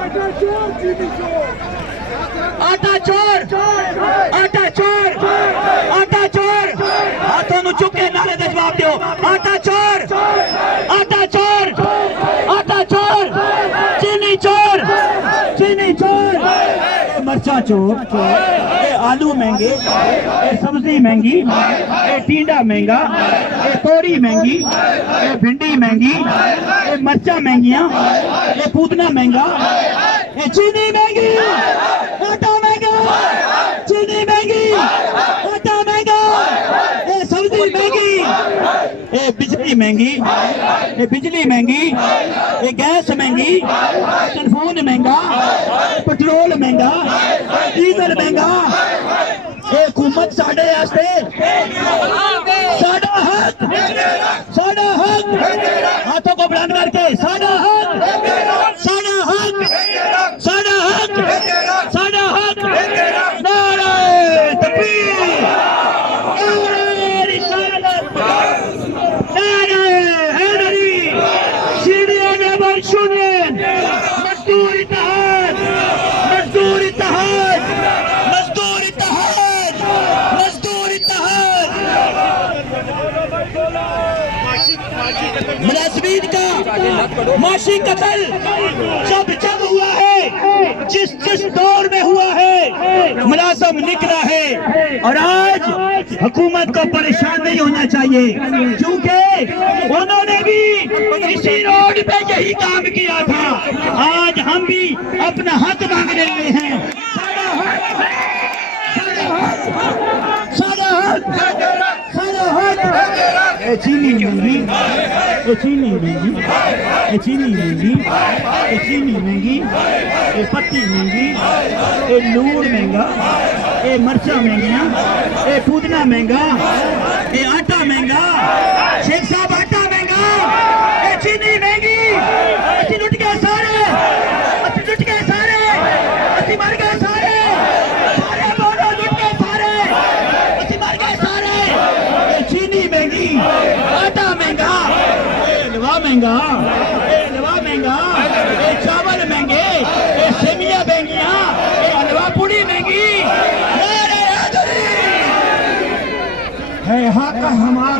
आटा चोर, आटा चोर, आटा चोर, हाथों में चुके नारे का जवाब दो। आटा चोर, आटा चोर, आटा चोर, चीनी चोर, चीनी चोर, मरचा चोर, ये आलू महंगे, ये सब्जी महंगी, ये टींडा महंगा, ये तोरी महंगी, ये भिंडी महंगी, ये मरचा महंगियां, ये पुदना महंगा, ये चीनी महंगी, आटा महंगा, चीनी महंगी, आटा महंगा, ये सब्जी महंगी, ये बिजली महंगी, ये बिजली महंगी, ये गैस महंगी, टेलीफोन महंगा, पेट्रोल महंगा, डीजल महंगा, ये हुकूमत साढ़े आस्ते साढ़ा हक, साढ़ा हक, हाथों को बुलंद करके साढ़ा हक, साढ़ा हक, साढ़ा हक, साढ़ा हक, नारे तकबीर, नारे रिसालत, नारे हैदरी, सीढ़ियों नंबर 0, मजदूर इत्तेहाद, मजदूर इत्तेहाद, मजदूर इत्तेहाद, मजदूर इत्तेहाद। मुलाजिमीन का माशी कत्ल जब जब हुआ है, जिस जिस दौर में हुआ है, मुलाजिम निकला है। और आज हुकूमत को परेशान नहीं होना चाहिए, क्योंकि उन्होंने भी इसी रोड पे यही काम किया था। आज हम भी अपना हक मांगने आए हैं। सारा हक, सारा हक, सारा हक, सारा हक। ए चीनी महंगी, ए चीनी महंगी, ए चीनी महंगी, ए चीनी महंगी, ए पत्ती महंगी, ए लूण महंगा, ए मरचा महंगियां, ए पुदना महंगा, ए आटा महंगा, शेख साहब आटा महंगा, ए चीनी महंगी। असी लुट गए सारे, असी लुट गए सारे, असी मर गए सारे, सारे बोलो लुट गए सारे, असी मर गए सारे। ए चीनी महंगी, आटा महंगा, ए हलवा महंगा, ए हलवा महंगा, ए चावल महंगे, ए सेमिया महंगियां, ए हलवा पूड़ी महंगी। है हक हमारा।